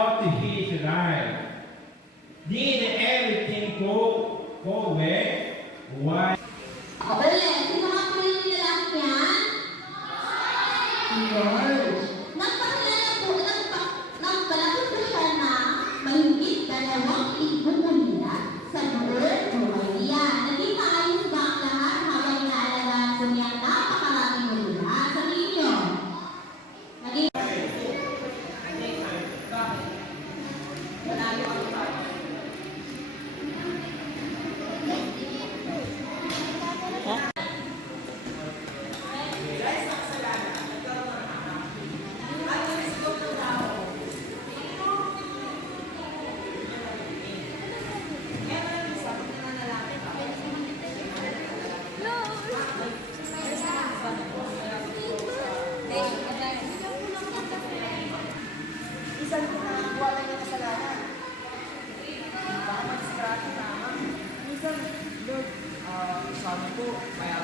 out his life. Did everything go well? Why? Ulit, sino nga po yung nilalaki yan? Nagpakilala po, nagpalaki po siya na mahigit 2 libo nila sa North Korea. Naging maayos ba ang lahat habang inaalagaan po niya napakaraming nila sa ninyo? Naging Minsan ko na wala niya kasalanan. Baka mag-scratch na. Minsan, Lord, sabi ko, kaya